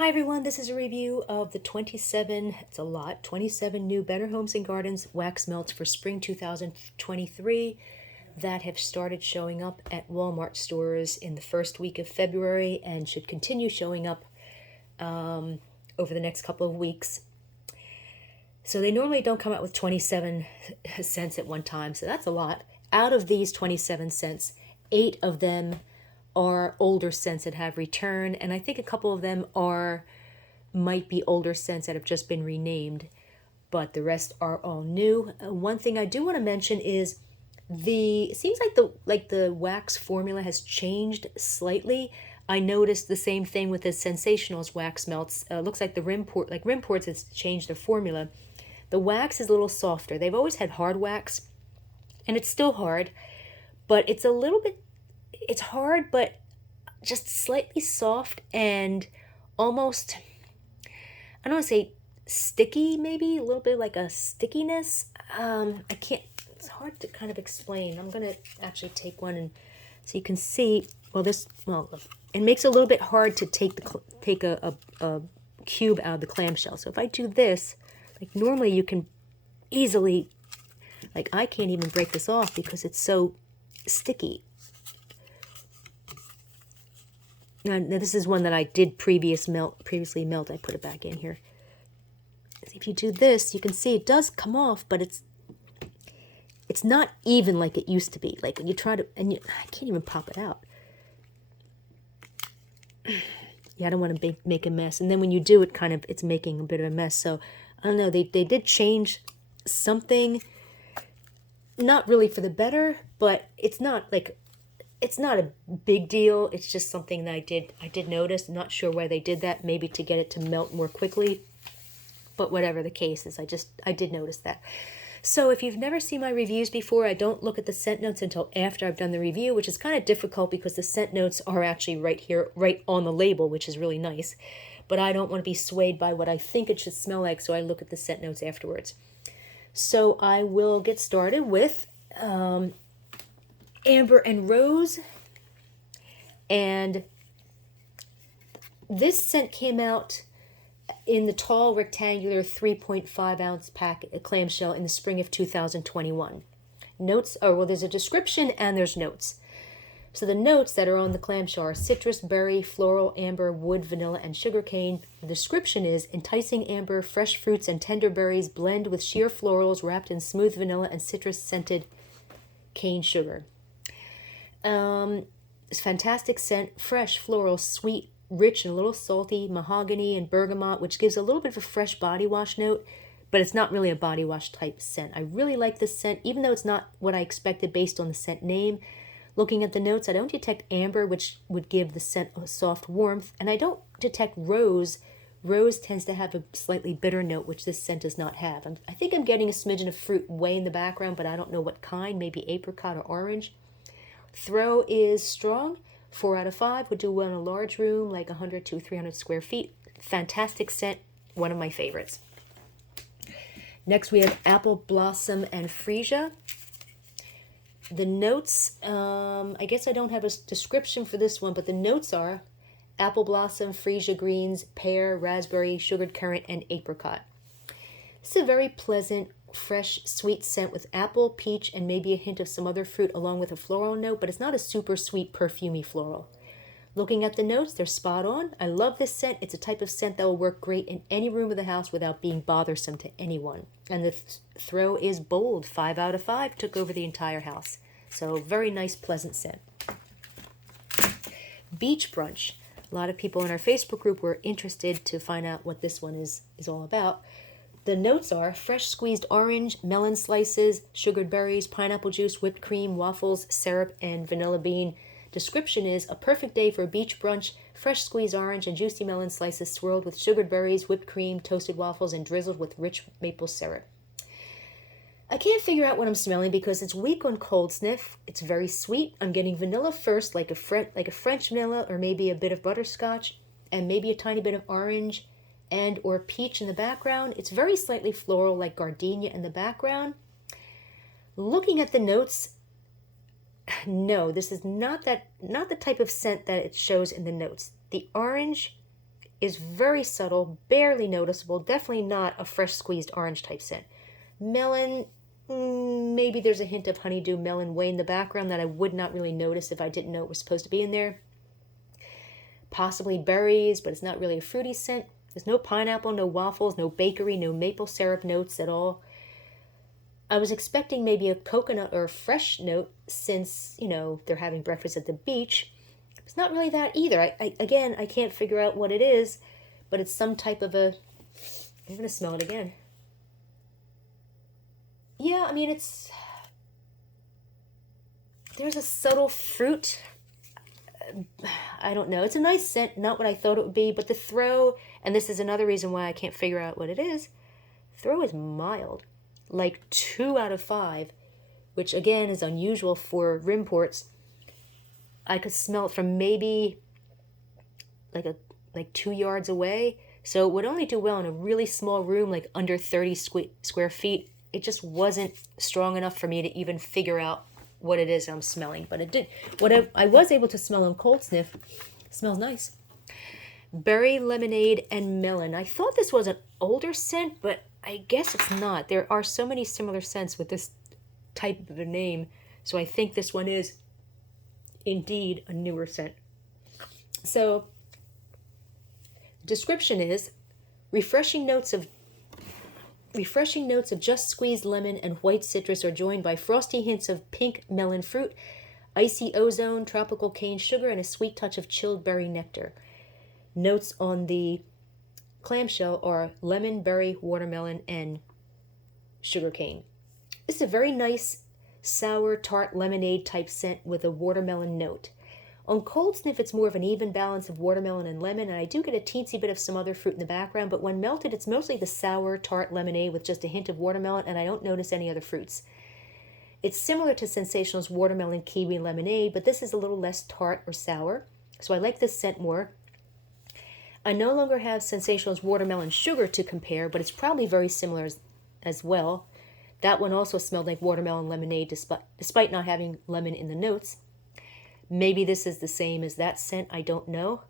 Hi everyone, this is a review of the 27 new Better Homes and Gardens wax melts for spring 2023 that have started showing up at Walmart stores in the first week of February and should continue showing up over the next couple of weeks. So they normally don't come out with 27 cents at one time, so that's a lot. Out of these 27 cents, 8 of them are older scents that have returned, and I think a couple of them might be older scents that have just been renamed, but the rest are all new. One thing I do want to mention is it seems like the wax formula has changed slightly. I noticed the same thing with the Sensationals wax melts. Looks like the Rimports has changed their formula. The wax is a little softer. They've always had hard wax, and it's still hard, but it's hard, but just slightly soft and almost, I don't want to say sticky, maybe a little bit like a stickiness. It's hard to kind of explain. I'm going to actually take one and so you can see, look, it makes it a little bit hard to take a cube out of the clamshell. So if I do this, like normally you can easily, like I can't even break this off because it's so sticky. Now this is one that I did previously melt. I put it back in here. If you do this, you can see it does come off, but it's not even like it used to be. Like you try to, I can't even pop it out. Yeah, I don't want to make a mess. And then when you do it, it's making a bit of a mess. So I don't know. They did change something, not really for the better, but it's not a big deal. It's just something that I did notice. I'm not sure why they did that. Maybe to get it to melt more quickly. But whatever the case is, I did notice that. So if you've never seen my reviews before, I don't look at the scent notes until after I've done the review, which is kind of difficult because the scent notes are actually right here, right on the label, which is really nice. But I don't want to be swayed by what I think it should smell like, so I look at the scent notes afterwards. So I will get started with Amber and Rose, and this scent came out in the tall rectangular 3.5 ounce pack clamshell in the spring of 2021. Notes there's a description and there's notes. So the notes that are on the clamshell are citrus, berry, floral, amber, wood, vanilla, and sugarcane. The description is enticing amber, fresh fruits and tender berries blend with sheer florals wrapped in smooth vanilla and citrus scented cane sugar. It's fantastic scent, fresh, floral, sweet, rich, and a little salty, mahogany and bergamot, which gives a little bit of a fresh body wash note, but it's not really a body wash type scent. I really like this scent, even though it's not what I expected based on the scent name. Looking at the notes, I don't detect amber, which would give the scent a soft warmth, and I don't detect rose. Rose tends to have a slightly bitter note, which this scent does not have. I think I'm getting a smidgen of fruit way in the background, but I don't know what kind, maybe apricot or orange. Throw is strong. 4 out of 5 would do well in a large room, like 100 to 300 square feet. Fantastic scent, one of my favorites. Next we have Apple Blossom and Freesia. The notes, I guess I don't have a description for this one, but the notes are apple blossom, freesia greens, pear, raspberry, sugared currant, and apricot. It's a very pleasant, fresh, sweet scent with apple, peach, and maybe a hint of some other fruit along with a floral note, but it's not a super sweet, perfumey floral. Looking at the notes, they're spot on. I love this scent. It's a type of scent that will work great in any room of the house without being bothersome to anyone. And the throw is bold. 5 out of 5 took over the entire house. So very nice, pleasant scent. Beach Brunch. A lot of people in our Facebook group were interested to find out what this one is all about. The notes are fresh squeezed orange, melon slices, sugared berries, pineapple juice, whipped cream, waffles, syrup, and vanilla bean. Description is a perfect day for a beach brunch, fresh squeezed orange and juicy melon slices swirled with sugared berries, whipped cream, toasted waffles, and drizzled with rich maple syrup. I can't figure out what I'm smelling because it's weak on cold sniff. It's very sweet. I'm getting vanilla first, like a French vanilla, or maybe a bit of butterscotch, and maybe a tiny bit of orange and or peach in the background. It's very slightly floral, like gardenia in the background. Looking at the notes, no, this is not the type of scent that it shows in the notes. The orange is very subtle, barely noticeable, definitely not a fresh squeezed orange type scent. Melon, maybe there's a hint of honeydew melon way in the background that I would not really notice if I didn't know it was supposed to be in there. Possibly berries, but it's not really a fruity scent. There's no pineapple, no waffles, no bakery, no maple syrup notes at all. I was expecting maybe a coconut or a fresh note since, they're having breakfast at the beach. It's not really that either. I can't figure out what it is, but it's some type of a... I'm going to smell it again. Yeah, I mean, there's a subtle fruit. I don't know. It's a nice scent, not what I thought it would be, but the throw, and this is another reason why I can't figure out what it is, throw is mild. Like 2 out of 5, which again is unusual for rim ports. I could smell it from maybe like 2 yards away. So it would only do well in a really small room, like under 30 square feet. It just wasn't strong enough for me to even figure out what it is I'm smelling. But it did. What I was able to smell on cold sniff smells nice. Berry, lemonade, and melon. I thought this was an older scent, but I guess it's not. There are so many similar scents with this type of a name. So I think this one is indeed a newer scent. So description is refreshing notes of just squeezed lemon and white citrus are joined by frosty hints of pink melon fruit, icy ozone, tropical cane sugar, and a sweet touch of chilled berry nectar. Notes on the clamshell are lemon, berry, watermelon, and sugarcane. This is a very nice sour tart lemonade type scent with a watermelon note. On cold sniff, it's more of an even balance of watermelon and lemon, and I do get a teensy bit of some other fruit in the background, but when melted, it's mostly the sour tart lemonade with just a hint of watermelon, and I don't notice any other fruits. It's similar to Sensational's watermelon kiwi lemonade, but this is a little less tart or sour, so I like this scent more. I no longer have Sensational's watermelon sugar to compare, but it's probably very similar as well. That one also smelled like watermelon lemonade despite not having lemon in the notes. Maybe this is the same as that scent, I don't know.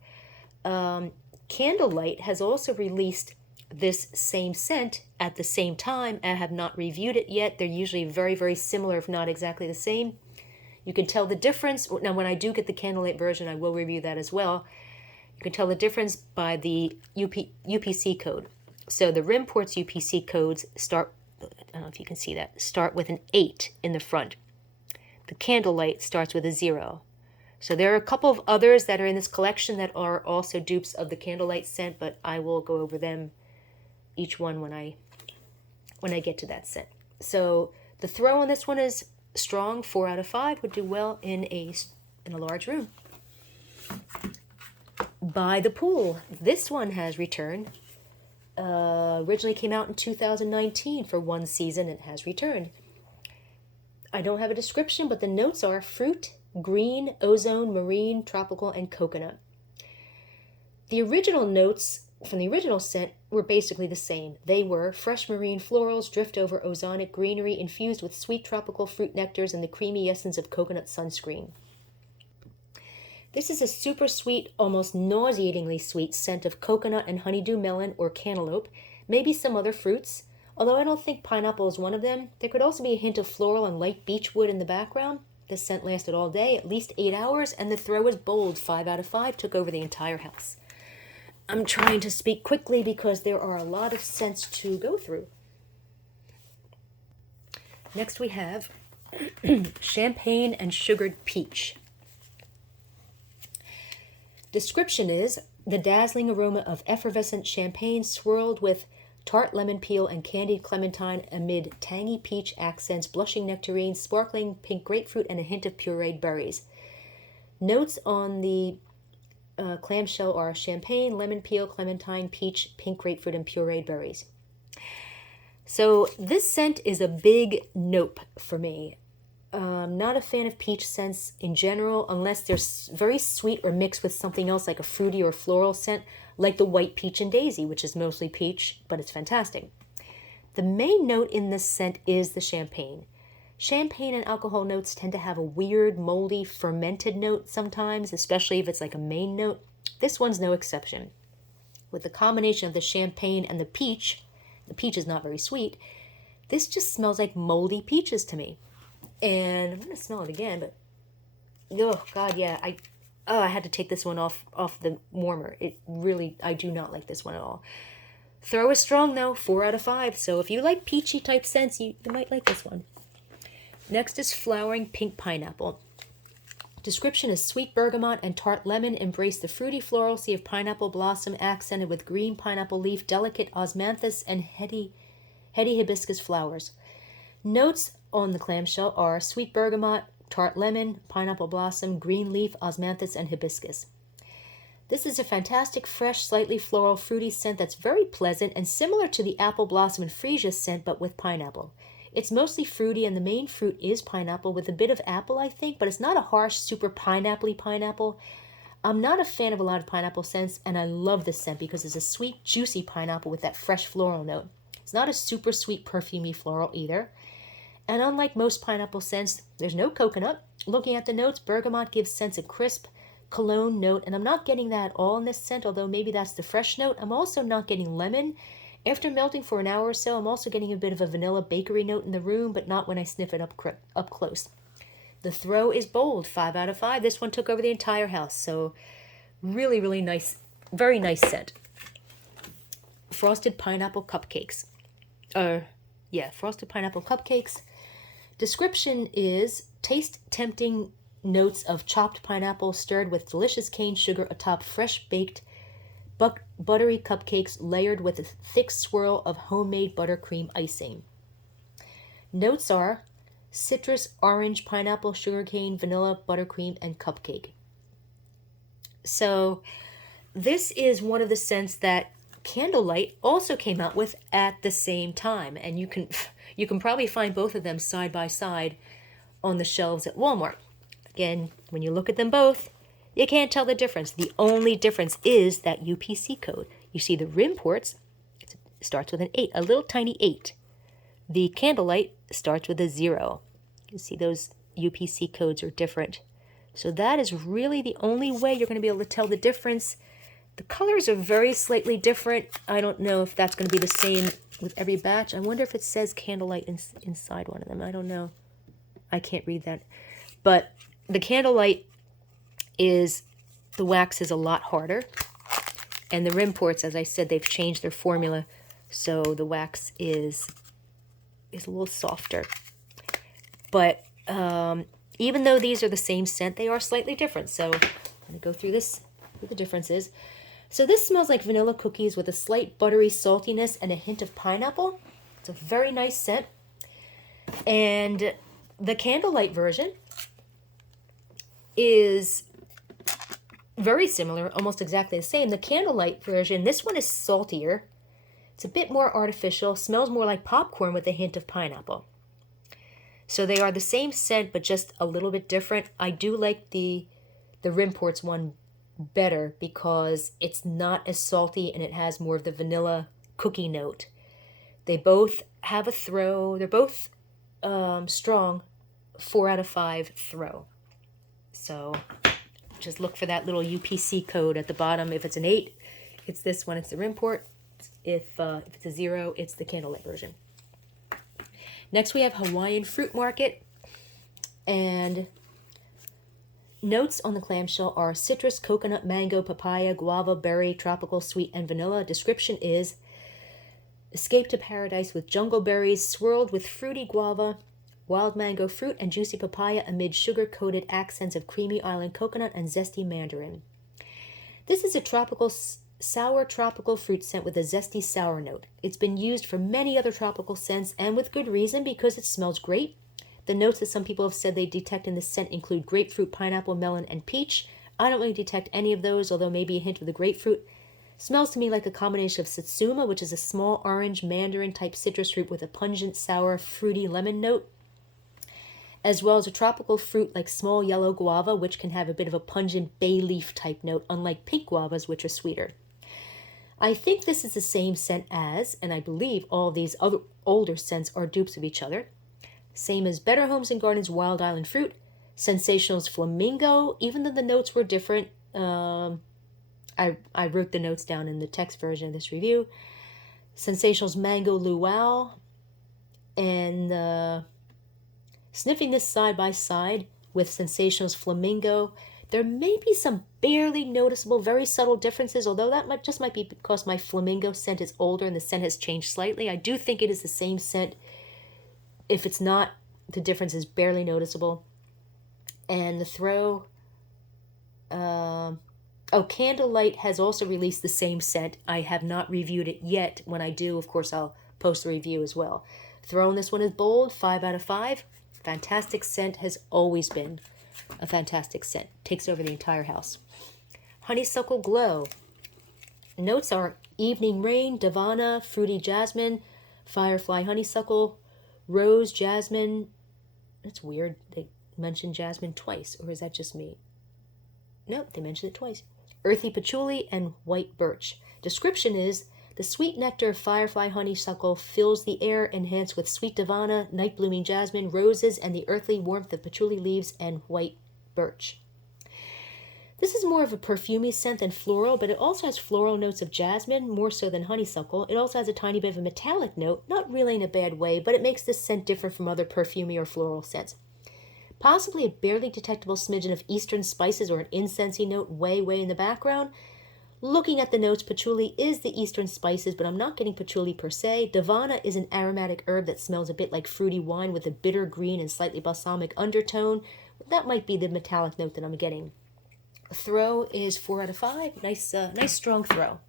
Candlelight has also released this same scent at the same time. I have not reviewed it yet. They're usually very, very similar, if not exactly the same. You can tell the difference. Now, when I do get the Candlelight version, I will review that as well. You can tell the difference by the UPC code. So the Rimport's UPC codes start, I don't know if you can see that, start with an 8 in the front. The Candlelight starts with a 0. So there are a couple of others that are in this collection that are also dupes of the Candlelight scent, but I will go over them each one when I get to that scent. So the throw on this one is strong, 4 out of 5, would do well in a large room. By the Pool. This one has returned. Originally came out in 2019 for one season. It has returned. I don't have a description, but the notes are fruit, green, ozone, marine, tropical, and coconut. The original notes from the original scent were basically the same. They were fresh marine florals, drift over ozonic greenery infused with sweet tropical fruit nectars and the creamy essence of coconut sunscreen. This is a super sweet, almost nauseatingly sweet scent of coconut and honeydew melon or cantaloupe, maybe some other fruits. Although I don't think pineapple is one of them, there could also be a hint of floral and light beechwood in the background. This scent lasted all day, at least 8 hours, and the throw was bold. 5 out of 5, took over the entire house. I'm trying to speak quickly because there are a lot of scents to go through. Next we have champagne and sugared peach. Description is the dazzling aroma of effervescent champagne swirled with tart lemon peel and candied clementine amid tangy peach accents, blushing nectarine, sparkling pink grapefruit, and a hint of pureed berries. Notes on the clamshell are champagne, lemon peel, clementine, peach, pink grapefruit, and pureed berries. So this scent is a big nope for me. Not a fan of peach scents in general, unless they're very sweet or mixed with something else like a fruity or floral scent, like the white peach and daisy, which is mostly peach, but it's fantastic. The main note in this scent is the champagne. Champagne and alcohol notes tend to have a weird, moldy, fermented note sometimes, especially if it's like a main note. This one's no exception. with the combination of the champagne and the peach is not very sweet, this just smells like moldy peaches to me. And I'm going to smell it again, but oh God, yeah, I had to take this one off the warmer. It really, I do not like this one at all. Throw is strong though, 4 out of 5. So if you like peachy type scents, you might like this one. Next is Flowering Pink Pineapple. Description is sweet bergamot and tart lemon embrace the fruity floralcy of pineapple blossom accented with green pineapple leaf, delicate osmanthus, and heady hibiscus flowers. Notes on the clamshell are sweet bergamot, tart lemon, pineapple blossom, green leaf, osmanthus, and hibiscus. This is a fantastic, fresh, slightly floral, fruity scent that's very pleasant and similar to the apple blossom and freesia scent, but with pineapple. It's mostly fruity, and the main fruit is pineapple with a bit of apple, I think, but it's not a harsh, super pineapple-y pineapple. I'm not a fan of a lot of pineapple scents, and I love this scent because it's a sweet, juicy pineapple with that fresh floral note. It's not a super sweet, perfumey floral either. And unlike most pineapple scents, there's no coconut. Looking at the notes, bergamot gives scents a crisp cologne note, and I'm not getting that at all in this scent, although maybe that's the fresh note. I'm also not getting lemon. After melting for an hour or so, I'm also getting a bit of a vanilla bakery note in the room, but not when I sniff it up close. The throw is bold, 5 out of 5. This one took over the entire house, so really, really nice, very nice scent. Frosted Pineapple Cupcakes. Frosted Pineapple Cupcakes. Description is taste tempting notes of chopped pineapple stirred with delicious cane sugar atop fresh baked buttery cupcakes layered with a thick swirl of homemade buttercream icing. Notes are citrus, orange, pineapple, sugarcane, vanilla, buttercream, and cupcake. So this is one of the scents that Candlelight also came out with at the same time, and you can probably find both of them side by side on the shelves at Walmart. Again, when you look at them both, you can't tell the difference. The only difference is that UPC code. You see the rim ports, it starts with an 8, a little tiny 8. The Candlelight starts with a 0. You see those UPC codes are different. So that is really the only way you're going to be able to tell the difference. The colors are very slightly different. I don't know if that's going to be the same with every batch. I wonder if it says Candlelight inside one of them. I don't know. I can't read that. But the Candlelight the wax is a lot harder. And the rim ports, as I said, they've changed their formula. So the wax is a little softer. But even though these are the same scent, they are slightly different. So I'm going to go through this, what the difference is. So this smells like vanilla cookies with a slight buttery saltiness and a hint of pineapple. It's a very nice scent. And the Candlelight version is very similar, almost exactly the same. The Candlelight version, this one is saltier. It's a bit more artificial, smells more like popcorn with a hint of pineapple. So they are the same scent, but just a little bit different. I do like the rim ports one better because it's not as salty and it has more of the vanilla cookie note. They both have a throw. They're both strong, 4 out of 5 throw. So just look for that little UPC code at the bottom. If it's an 8, it's this one. It's the rim port. If it's a 0, it's the Candlelight version. Next we have Hawaiian Fruit Market, and notes on the clamshell are citrus, coconut, mango, papaya, guava, berry, tropical, sweet, and vanilla. Description is escape to paradise with jungle berries swirled with fruity guava, wild mango fruit, and juicy papaya amid sugar-coated accents of creamy island coconut and zesty mandarin. This is a tropical sour tropical fruit scent with a zesty sour note. It's been used for many other tropical scents, and with good reason because it smells great. The notes that some people have said they detect in this scent include grapefruit, pineapple, melon, and peach. I don't really detect any of those, although maybe a hint of the grapefruit. Smells to me like a combination of satsuma, which is a small orange mandarin type citrus fruit with a pungent, sour, fruity lemon note, as well as a tropical fruit like small yellow guava, which can have a bit of a pungent bay leaf type note, unlike pink guavas, which are sweeter. I think this is the same scent as, and I believe all of these other older scents are dupes of each other. Same as Better Homes and Gardens Wild Island Fruit, Sensational's Flamingo, even though the notes were different. I I wrote the notes down in the text version of this review. Sensational's Mango Luau, and sniffing this side by side with Sensational's Flamingo, there may be some barely noticeable, very subtle differences, although that might be because my Flamingo scent is older and the scent has changed slightly. I do think it is the same scent. If it's not, the difference is barely noticeable. And the throw, Candlelight has also released the same scent. I have not reviewed it yet. When I do, of course, I'll post the review as well. Throw on this one is bold, 5 out of 5. Fantastic scent, has always been a fantastic scent. Takes over the entire house. Honeysuckle Glow. Notes are Evening Rain, Davana, Fruity Jasmine, Firefly Honeysuckle, Rose Jasmine. That's weird. They mentioned jasmine twice, or is that just me? No, they mentioned it twice. Earthy Patchouli and White Birch. Description is, the sweet nectar of Firefly Honeysuckle fills the air, enhanced with sweet Davana, night blooming jasmine, roses, and the earthly warmth of patchouli leaves and white birch. This is more of a perfumey scent than floral, but it also has floral notes of jasmine, more so than honeysuckle. It also has a tiny bit of a metallic note, not really in a bad way, but it makes this scent different from other perfumey or floral scents. Possibly a barely detectable smidgen of eastern spices or an incensey note way in the background. Looking at the notes, patchouli is the eastern spices, but I'm not getting patchouli per se. Davana is an aromatic herb that smells a bit like fruity wine with a bitter green and slightly balsamic undertone. That might be the metallic note that I'm getting. Throw is 4 out of 5. Nice strong throw.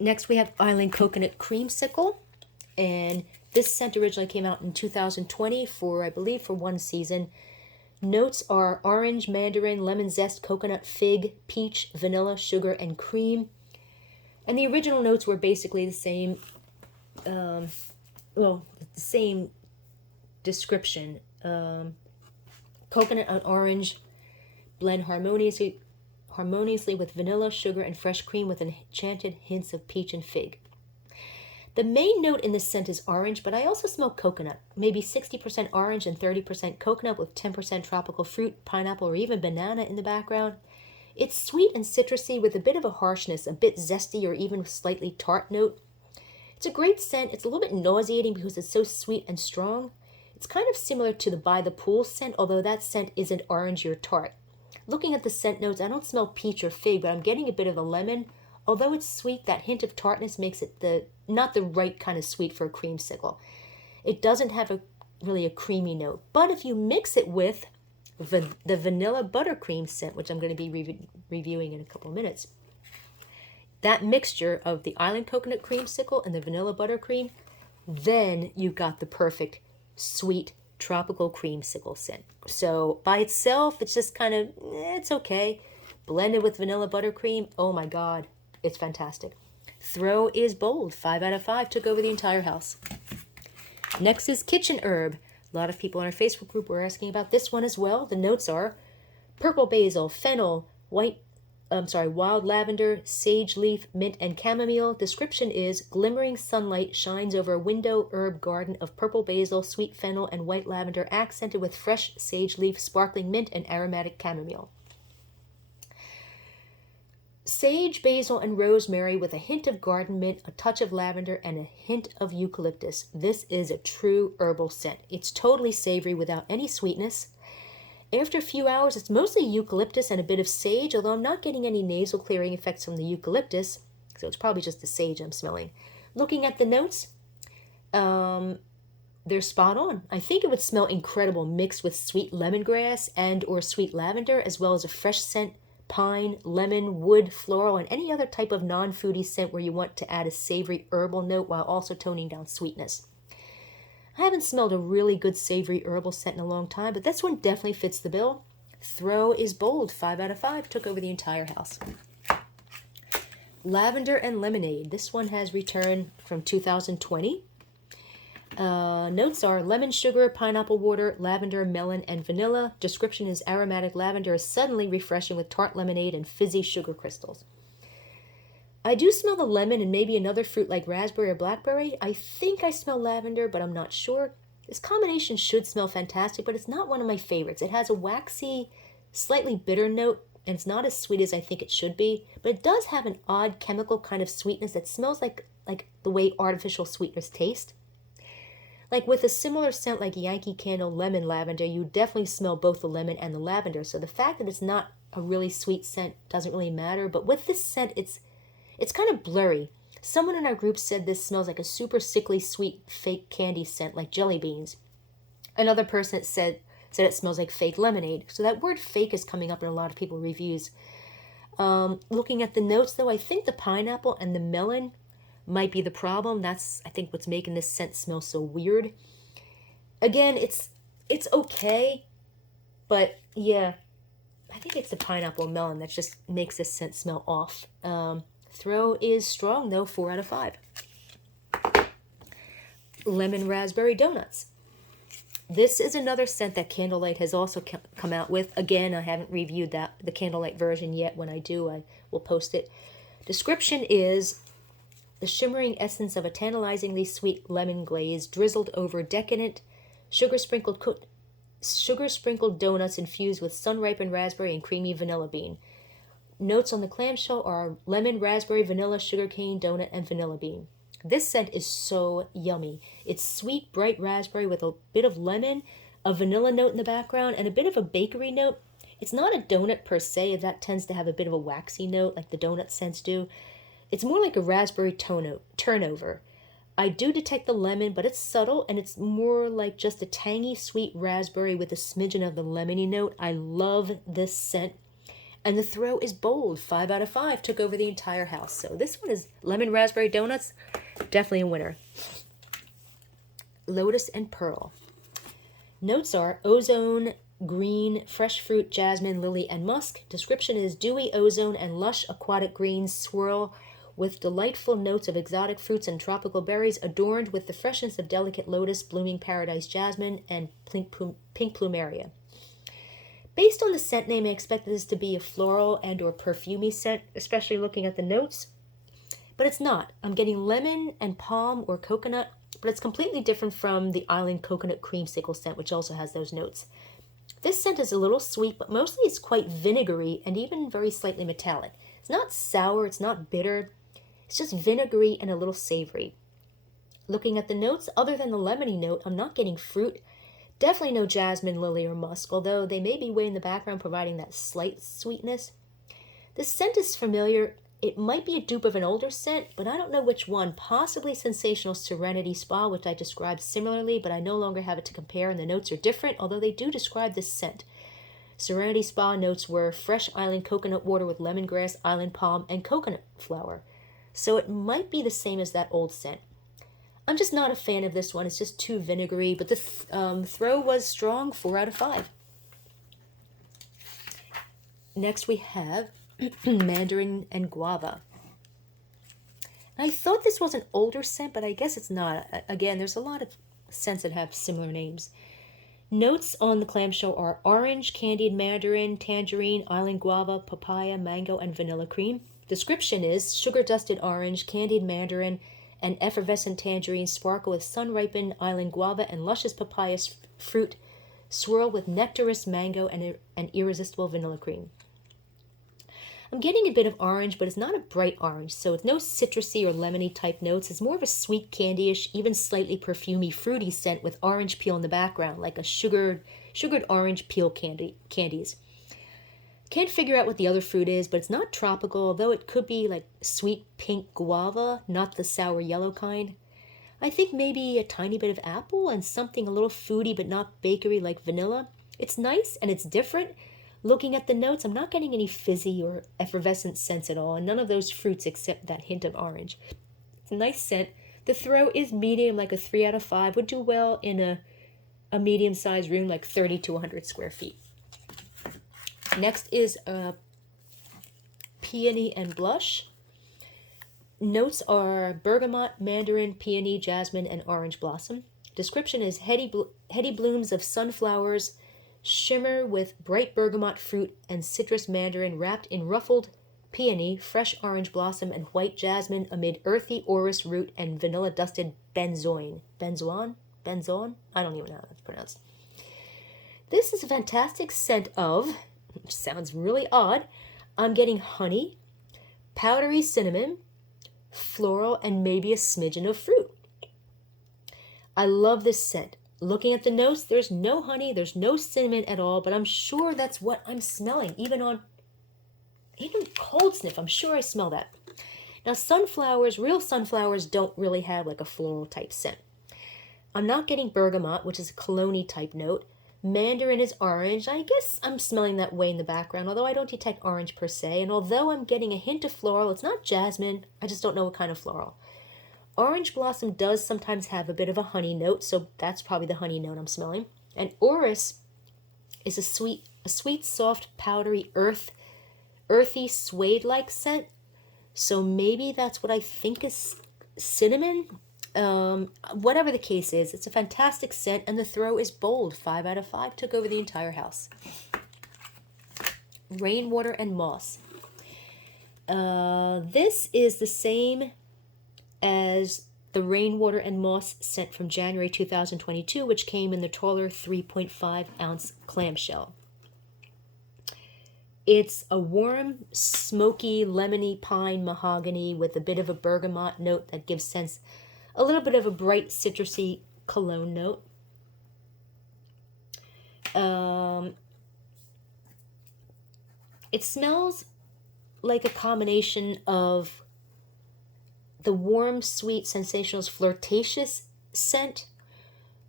Next we have Island Coconut Creamsicle, and this scent originally came out in 2020 for, I believe, for one season. Notes are orange, mandarin, lemon zest, coconut, fig, peach, vanilla, sugar, and cream. And the original notes were basically the same, the same description. Coconut and orange blend harmoniously with vanilla, sugar, and fresh cream with enchanted hints of peach and fig. The main note in this scent is orange, but I also smell coconut. Maybe 60% orange and 30% coconut with 10% tropical fruit, pineapple, or even banana in the background. It's sweet and citrusy with a bit of a harshness, a bit zesty or even slightly tart note. It's a great scent. It's a little bit nauseating because it's so sweet and strong. It's kind of similar to the By the Pool scent, although that scent isn't orangey or tart. Looking at the scent notes, I don't smell peach or fig, but I'm getting a bit of a lemon. Although it's sweet, that hint of tartness makes it not the right kind of sweet for a creamsicle. It doesn't have really a creamy note. But if you mix it with the vanilla buttercream scent, which I'm going to be reviewing in a couple of minutes, that mixture of the Island Coconut Creamsicle and the vanilla buttercream, then you've got the perfect sweet tropical creamsicle scent. So by itself, it's just kind of, it's okay. Blended with vanilla buttercream, oh my God, it's fantastic. Throw is bold, 5 out of 5, took over the entire house. Next is Kitchen Herb. A lot of people in our Facebook group were asking about this one as well. The notes are purple basil, fennel, wild lavender, sage leaf, mint, and chamomile. Description is glimmering sunlight shines over a window herb garden of purple basil, sweet fennel, and white lavender, accented with fresh sage leaf, sparkling mint, and aromatic chamomile. Sage, basil, and rosemary with a hint of garden mint, a touch of lavender, and a hint of eucalyptus. This is a true herbal scent. It's totally savory without any sweetness. After a few hours, it's mostly eucalyptus and a bit of sage, although I'm not getting any nasal clearing effects from the eucalyptus, so it's probably just the sage I'm smelling. Looking at the notes, they're spot on. I think it would smell incredible mixed with sweet lemongrass and or sweet lavender, as well as a fresh scent, pine, lemon, wood, floral, and any other type of non-foodie scent where you want to add a savory herbal note while also toning down sweetness. I haven't smelled a really good savory herbal scent in a long time, but this one definitely fits the bill. Throw is bold, 5 out of 5, took over the entire house. Lavender and Lemonade. This one has returned from 2020. Notes are lemon sugar, pineapple water, lavender, melon, and vanilla. Description is aromatic lavender is suddenly refreshing with tart lemonade and fizzy sugar crystals. I do smell the lemon and maybe another fruit like raspberry or blackberry. I think I smell lavender, but I'm not sure. This combination should smell fantastic, but it's not one of my favorites. It has a waxy, slightly bitter note and it's not as sweet as I think it should be, but it does have an odd chemical kind of sweetness that smells like the way artificial sweeteners taste. Like with a similar scent like Yankee Candle Lemon Lavender, you definitely smell both the lemon and the lavender. So the fact that it's not a really sweet scent doesn't really matter. But with this scent, it's kind of blurry. Someone in our group said this smells like a super sickly sweet fake candy scent like jelly beans. Another person said it smells like fake lemonade. So that word fake is coming up in a lot of people's reviews. Looking at the notes though, I think the pineapple and the melon might be the problem. That's, I think, what's making this scent smell so weird. Again, it's okay, but yeah, I think it's the pineapple and melon that just makes this scent smell off. Throw is strong though, 4 out of 5. Lemon Raspberry Donuts. This is another scent that Candlelight has also come out with. Again, I haven't reviewed the Candlelight version yet. When I do, I will post it. Description is the shimmering essence of a tantalizingly sweet lemon glaze drizzled over decadent sugar-sprinkled donuts infused with sun-ripened raspberry and creamy vanilla bean. Notes on the clamshell are lemon, raspberry, vanilla, sugarcane, donut, and vanilla bean. This scent is so yummy. It's sweet, bright raspberry with a bit of lemon, a vanilla note in the background, and a bit of a bakery note. It's not a donut per se. That tends to have a bit of a waxy note like the donut scents do. It's more like a raspberry turnover. I do detect the lemon, but it's subtle, and it's more like just a tangy, sweet raspberry with a smidgen of the lemony note. I love this scent. And the throw is bold. 5 out of 5. Took over the entire house. So this one is Lemon Raspberry Donuts. Definitely a winner. Lotus and Pearl. Notes are ozone, green, fresh fruit, jasmine, lily, and musk. Description is dewy ozone and lush aquatic greens swirl with delightful notes of exotic fruits and tropical berries, adorned with the freshness of delicate lotus, blooming paradise jasmine, and pink plumeria. Based on the scent name, I expected this to be a floral and or perfumey scent, especially looking at the notes. But it's not. I'm getting lemon and palm or coconut, but it's completely different from the Island Coconut Creamsicle scent, which also has those notes. This scent is a little sweet, but mostly it's quite vinegary and even very slightly metallic. It's not sour, it's not bitter. It's just vinegary and a little savory. Looking at the notes, other than the lemony note, I'm not getting fruit. Definitely no jasmine, lily, or musk, although they may be way in the background providing that slight sweetness. This scent is familiar. It might be a dupe of an older scent, but I don't know which one. Possibly Sensational Serenity Spa, which I described similarly, but I no longer have it to compare, and the notes are different, although they do describe this scent. Serenity Spa notes were fresh island coconut water with lemongrass, island palm, and coconut flower. So it might be the same as that old scent. I'm just not a fan of this one. It's just too vinegary, but the throw was strong, 4 out of 5. Next we have Mandarin and Guava. I thought this was an older scent, but I guess it's not. Again, there's a lot of scents that have similar names. Notes on the clamshell are orange, candied mandarin, tangerine, island guava, papaya, mango, and vanilla cream. Description is sugar-dusted orange, candied mandarin, and effervescent tangerine sparkle with sun-ripened island guava and luscious papaya fruit swirl with nectarous mango and irresistible vanilla cream. I'm getting a bit of orange, but it's not a bright orange, so it's no citrusy or lemony type notes. It's more of a sweet, candyish, even slightly perfumey, fruity scent with orange peel in the background, like a sugared orange peel candies. Can't figure out what the other fruit is, but it's not tropical, although it could be like sweet pink guava, not the sour yellow kind. I think maybe a tiny bit of apple and something a little foody but not bakery like vanilla. It's nice and it's different. Looking at the notes, I'm not getting any fizzy or effervescent scents at all, and none of those fruits except that hint of orange. It's a nice scent. The throw is medium, like a 3 out of 5. Would do well in a medium-sized room, like 30 to 100 square feet. Next is Peony and Blush. Notes are bergamot, mandarin, peony, jasmine, and orange blossom. Description is heady blooms of sunflowers shimmer with bright bergamot fruit and citrus mandarin wrapped in ruffled peony, fresh orange blossom, and white jasmine amid earthy orris root and vanilla-dusted benzoin. Benzoin? I don't even know how that's pronounced. This is a fantastic scent of which sounds really odd. I'm getting honey, powdery cinnamon, floral, and maybe a smidgen of fruit. I love this scent. Looking at the notes, there's no honey, there's no cinnamon at all, but I'm sure that's what I'm smelling. Even cold sniff, I'm sure I smell that. Now sunflowers, real sunflowers don't really have like a floral type scent. I'm not getting bergamot, which is a cologne type note. Mandarin is orange. I guess I'm smelling that way in the background, although I don't detect orange per se. And although I'm getting a hint of floral, it's not jasmine. I just don't know what kind of floral. Orange blossom does sometimes have a bit of a honey note, so that's probably the honey note I'm smelling. And orris is a sweet, soft, powdery, earthy, suede-like scent. So maybe that's what I think is cinnamon. Whatever the case is, it's a fantastic scent, and the throw is bold. 5 out of 5 took over the entire house. Rainwater and moss. This is the same as the rainwater and moss scent from January 2022, which came in the taller 3.5 ounce clamshell. It's a warm, smoky, lemony pine mahogany with a bit of a bergamot note that gives sense a little bit of a bright citrusy cologne note. It smells like a combination of the warm, sweet, sensational, flirtatious scent,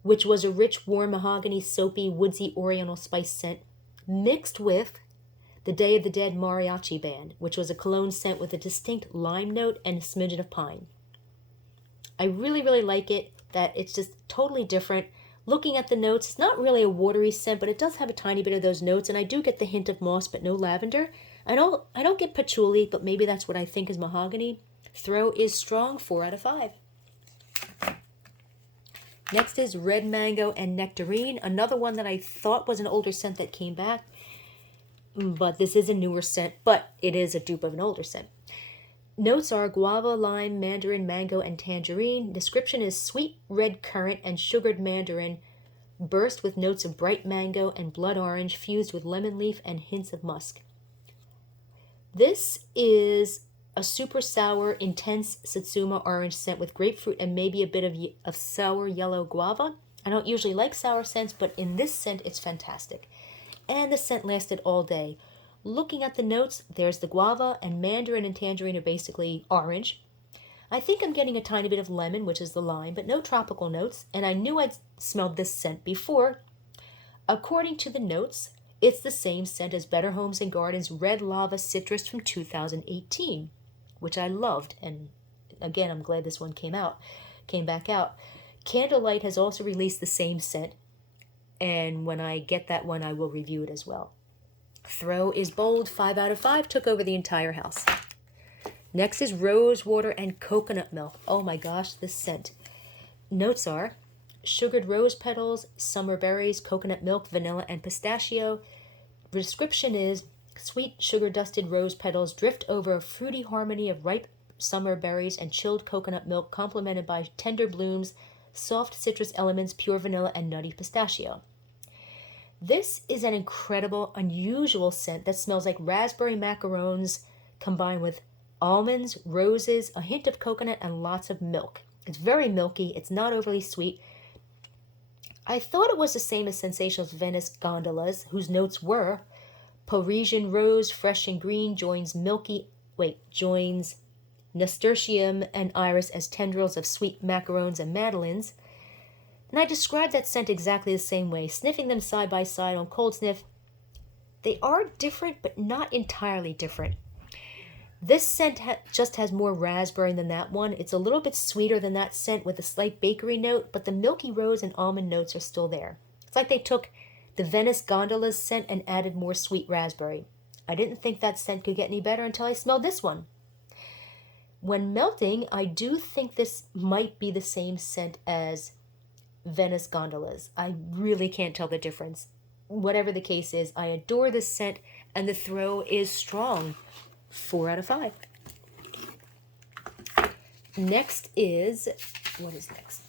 which was a rich, warm, mahogany, soapy, woodsy, oriental spice scent, mixed with the Day of the Dead Mariachi Band, which was a cologne scent with a distinct lime note and a smidgen of pine. I really, really like it, that it's just totally different. Looking at the notes, it's not really a watery scent, but it does have a tiny bit of those notes, and I do get the hint of moss, but no lavender. I don't get patchouli, but maybe that's what I think is mahogany. Throw is strong, 4 out of 5. Next is Red Mango and Nectarine, another one that I thought was an older scent that came back, but this is a newer scent, but it is a dupe of an older scent. Notes are guava, lime, mandarin, mango, and tangerine. Description is sweet red currant and sugared mandarin, burst with notes of bright mango and blood orange, fused with lemon leaf and hints of musk. This is a super sour, intense Satsuma orange scent with grapefruit and maybe a bit of sour yellow guava. I don't usually like sour scents, but in this scent, it's fantastic. And the scent lasted all day. Looking at the notes, there's the guava, and mandarin and tangerine are basically orange. I think I'm getting a tiny bit of lemon, which is the lime, but no tropical notes, and I knew I'd smelled this scent before. According to the notes, it's the same scent as Better Homes and Gardens Red Lava Citrus from 2018, which I loved, and again, I'm glad this one came back out. Candlelight has also released the same scent, and when I get that one, I will review it as well. Throw is bold, 5 out of 5, took over the entire house. Next is rose water and coconut milk. Oh my gosh, this scent. Notes are sugared rose petals, summer berries, coconut milk, vanilla, and pistachio. Description is sweet sugar-dusted rose petals drift over a fruity harmony of ripe summer berries and chilled coconut milk, complemented by tender blooms, soft citrus elements, pure vanilla, and nutty pistachio. This is an incredible, unusual scent that smells like raspberry macarons combined with almonds, roses, a hint of coconut, and lots of milk. It's very milky. It's not overly sweet. I thought it was the same as Sensational's Venice Gondolas, whose notes were Parisian rose, fresh and green, joins nasturtium and iris as tendrils of sweet macarons and madeleines. And I described that scent exactly the same way, sniffing them side by side on cold sniff. They are different, but not entirely different. This scent just has more raspberry than that one. It's a little bit sweeter than that scent with a slight bakery note, but the milky rose and almond notes are still there. It's like they took the Venice Gondolas scent and added more sweet raspberry. I didn't think that scent could get any better until I smelled this one. When melting, I do think this might be the same scent as Venice Gondolas. I really can't tell the difference. Whatever the case is, I adore this scent, and the throw is strong. 4 out of 5. Next is, what is next?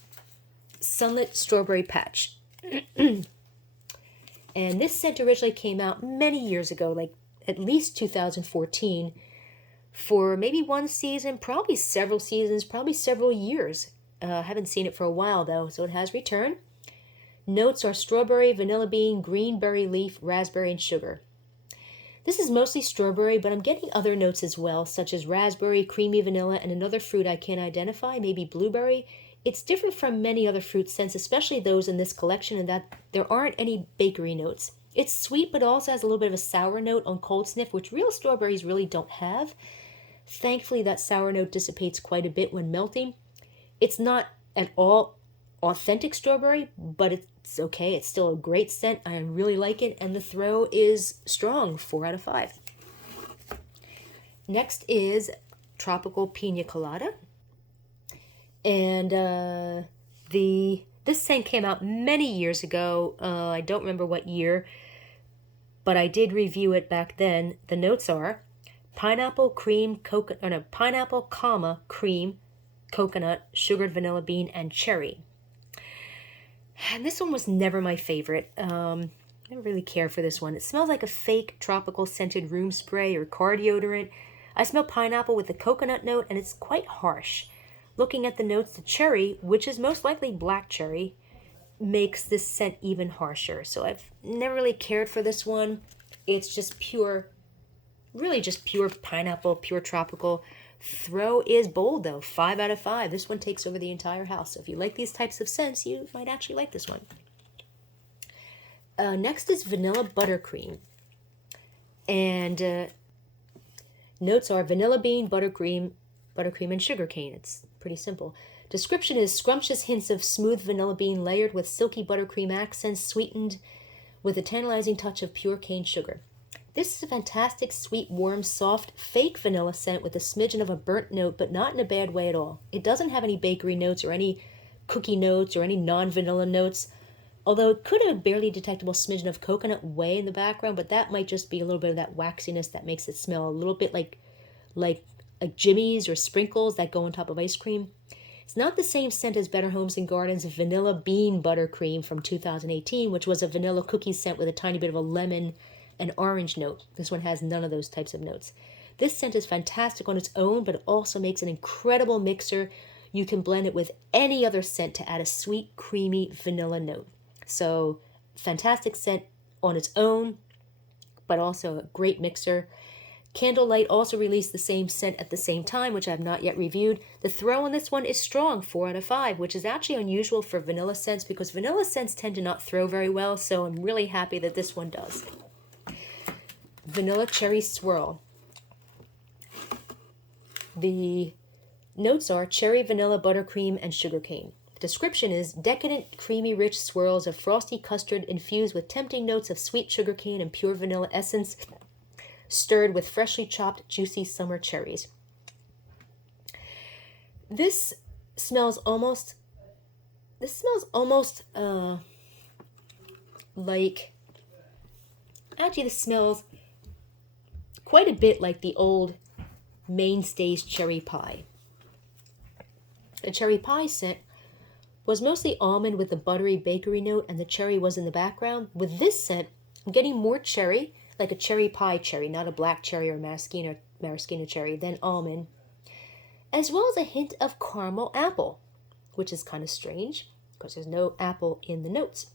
Sunlit Strawberry Patch. And this scent originally came out many years ago, like at least 2014, for maybe one season, probably several seasons, probably several years. I haven't seen it for a while though, so it has returned. Notes are strawberry, vanilla bean, green berry leaf, raspberry, and sugar. This is mostly strawberry, but I'm getting other notes as well, such as raspberry, creamy vanilla, and another fruit I can't identify, maybe blueberry. It's different from many other fruit scents, especially those in this collection, in that there aren't any bakery notes. It's sweet, but also has a little bit of a sour note on cold sniff, which real strawberries really don't have. Thankfully, that sour note dissipates quite a bit when melting. It's not at all authentic strawberry, but it's okay. It's still a great scent. I really like it, and the throw is strong, 4 out of 5. Next is Tropical Pina Colada. And this scent came out many years ago. I don't remember what year, but I did review it back then. The notes are pineapple, cream, pineapple, cream, coconut, sugared vanilla bean, and cherry. And this one was never my favorite. I don't really care for this one. It smells like a fake tropical scented room spray or car deodorant. I smell pineapple with a coconut note, and it's quite harsh. Looking at the notes, the cherry, which is most likely black cherry, makes this scent even harsher. So I've never really cared for this one. It's just pure, really just pure pineapple, pure tropical. Throw is bold though, 5 out of 5. This one takes over the entire house. So if you like these types of scents, you might actually like this one. Next is Vanilla Buttercream. And notes are vanilla bean, buttercream, and sugarcane. It's pretty simple. Description is scrumptious hints of smooth vanilla bean layered with silky buttercream accents, sweetened with a tantalizing touch of pure cane sugar. This is a fantastic, sweet, warm, soft, fake vanilla scent with a smidgen of a burnt note, but not in a bad way at all. It doesn't have any bakery notes or any cookie notes or any non-vanilla notes, although it could have a barely detectable smidgen of coconut way in the background, but that might just be a little bit of that waxiness that makes it smell a little bit like jimmies or sprinkles that go on top of ice cream. It's not the same scent as Better Homes and Gardens' Vanilla Bean Buttercream from 2018, which was a vanilla cookie scent with a tiny bit of a lemon and orange note. This one has none of those types of notes. This scent is fantastic on its own, but it also makes an incredible mixer. You can blend it with any other scent to add a sweet, creamy vanilla note. So, fantastic scent on its own, but also a great mixer. Candlelight also released the same scent at the same time, which I have not yet reviewed. The throw on this one is strong, 4 out of 5, which is actually unusual for vanilla scents because vanilla scents tend to not throw very well, so I'm really happy that this one does. Vanilla Cherry Swirl. The notes are cherry, vanilla, buttercream, and sugarcane. The description is decadent, creamy, rich swirls of frosty custard infused with tempting notes of sweet sugarcane and pure vanilla essence, stirred with freshly chopped, juicy summer cherries. This smells almost like, actually this smells quite a bit like the old Mainstays cherry pie. The cherry pie scent was mostly almond with the buttery bakery note, and the cherry was in the background. With this scent, I'm getting more cherry, like a cherry pie cherry, not a black cherry or maraschino cherry, then almond, as well as a hint of caramel apple, which is kind of strange because there's no apple in the notes.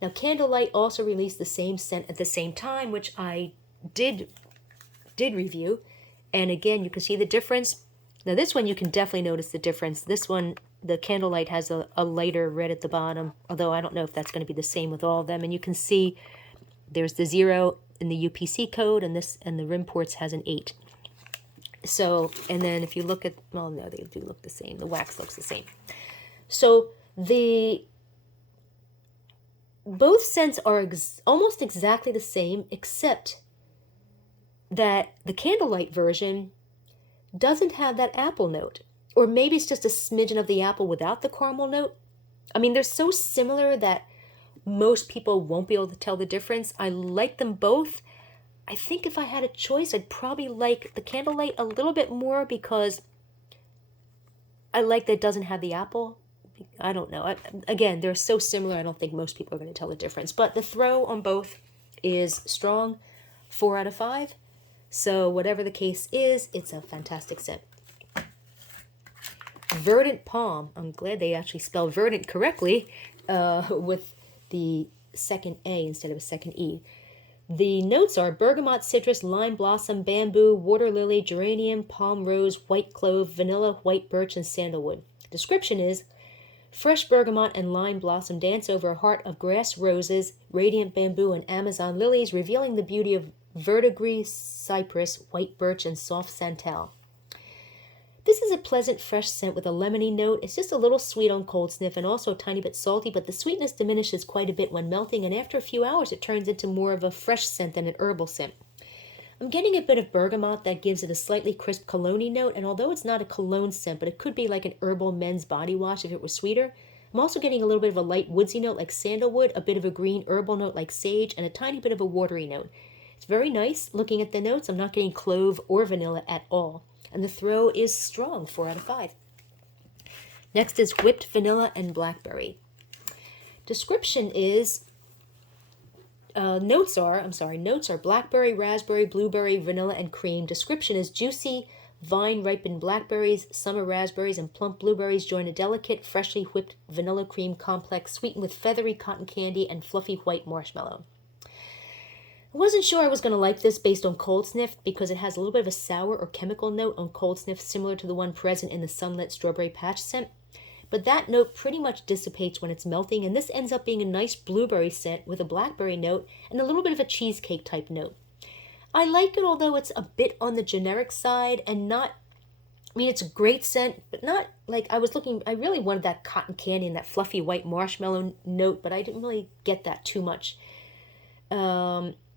Now, Candlelight also released the same scent at the same time, which I did review, and again, you can see the difference. Now, this one, you can definitely notice the difference. This one, the Candlelight has a lighter red at the bottom, although I don't know if that's going to be the same with all of them, and you can see there's the 0 in the UPC code, and the rim ports has an 8. So, and then if you look at, well, no, they do look the same. The wax looks the same. So both scents are almost exactly the same, except that the Candlelight version doesn't have that apple note. Or maybe it's just a smidgen of the apple without the caramel note. I mean, they're so similar that most people won't be able to tell the difference. I like them both. I think if I had a choice, I'd probably like the Candlelight a little bit more because I like that it doesn't have the apple. I don't know. Again, they're so similar, I don't think most people are going to tell the difference. But the throw on both is strong, 4 out of 5. So whatever the case is, it's a fantastic scent. Verdant Palm. I'm glad they actually spell verdant correctly with the second A instead of a second E. The notes are bergamot, citrus, lime blossom, bamboo, water lily, geranium, palm rose, white clove, vanilla, white birch, and sandalwood. Description is: fresh bergamot and lime blossom dance over a heart of grass roses, radiant bamboo, and Amazon lilies, revealing the beauty of verdigris, cypress, white birch, and soft santal. This is a pleasant, fresh scent with a lemony note. It's just a little sweet on cold sniff and also a tiny bit salty, but the sweetness diminishes quite a bit when melting, and after a few hours it turns into more of a fresh scent than an herbal scent. I'm getting a bit of bergamot that gives it a slightly crisp cologne note, and although it's not a cologne scent, but it could be like an herbal men's body wash if it was sweeter. I'm also getting a little bit of a light woodsy note like sandalwood, a bit of a green herbal note like sage, and a tiny bit of a watery note. It's very nice. Looking at the notes, I'm not getting clove or vanilla at all. And the throw is strong, 4 out of 5. Next is whipped vanilla and blackberry. Description is, notes are blackberry, raspberry, blueberry, vanilla, and cream. Description is juicy, vine-ripened blackberries, summer raspberries, and plump blueberries join a delicate, freshly whipped vanilla cream complex sweetened with feathery cotton candy and fluffy white marshmallow. I wasn't sure I was going to like this based on cold sniff because it has a little bit of a sour or chemical note on cold sniff similar to the one present in the Sunlit Strawberry Patch scent. But that note pretty much dissipates when it's melting, and this ends up being a nice blueberry scent with a blackberry note and a little bit of a cheesecake type note. I like it, although it's a bit on the generic side and not, it's a great scent, but not like I really wanted that cotton candy and that fluffy white marshmallow note, but I didn't really get that too much.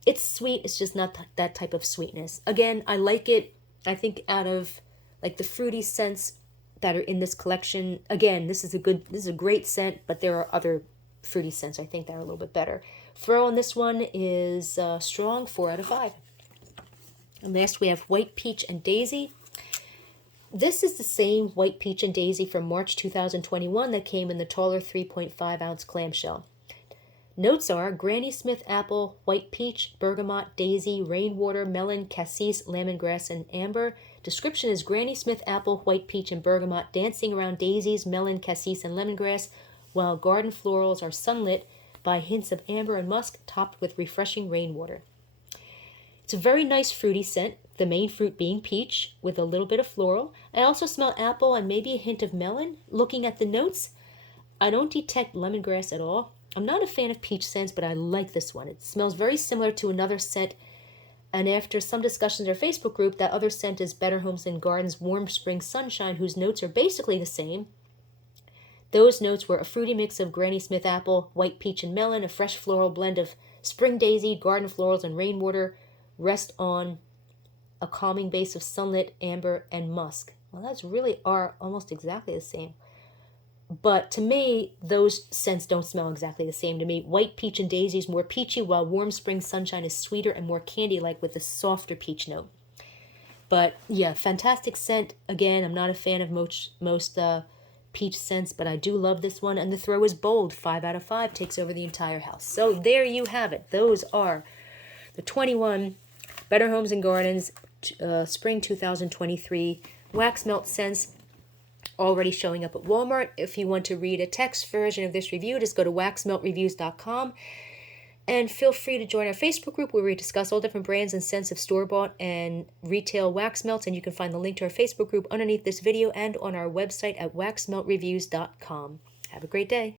It's sweet, it's just not that type of sweetness. Again, I like it. I think out of like the fruity scents that are in this collection, again, this is a great scent, but there are other fruity scents I think that are a little bit better. Throw on this one is strong, 4 out of 5. And last we have White Peach and Daisy. This is the same White Peach and Daisy from March 2021 that came in the taller 3.5 ounce clamshell. Notes are Granny Smith apple, white peach, bergamot, daisy, rainwater, melon, cassis, lemongrass, and amber. Description is Granny Smith apple, white peach, and bergamot dancing around daisies, melon, cassis, and lemongrass, while garden florals are sunlit by hints of amber and musk topped with refreshing rainwater. It's a very nice fruity scent, the main fruit being peach with a little bit of floral. I also smell apple and maybe a hint of melon. Looking at the notes, I don't detect lemongrass at all. I'm not a fan of peach scents, but I like this one. It smells very similar to another scent, and after some discussions in our Facebook group, that other scent is Better Homes and Gardens Warm Spring Sunshine, whose notes are basically the same. Those notes were a fruity mix of Granny Smith apple, white peach, and melon, a fresh floral blend of spring daisy, garden florals, and rainwater, rest on a calming base of sunlit, amber, and musk. Well, that's really are almost exactly the same. But to me, those scents don't smell exactly the same to me. White Peach and Daisy is more peachy, while Warm Spring Sunshine is sweeter and more candy-like with a softer peach note. But yeah, fantastic scent. Again, I'm not a fan of most peach scents, but I do love this one. And the throw is bold. 5 out of 5 takes over the entire house. So there you have it. Those are the 21 Better Homes and Gardens Spring 2023 wax melt scents, already showing up at Walmart. If you want to read a text version of this review, just go to waxmeltreviews.com and feel free to join our Facebook group where we discuss all different brands and scents of store-bought and retail wax melts, and you can find the link to our Facebook group underneath this video and on our website at waxmeltreviews.com. Have a great day.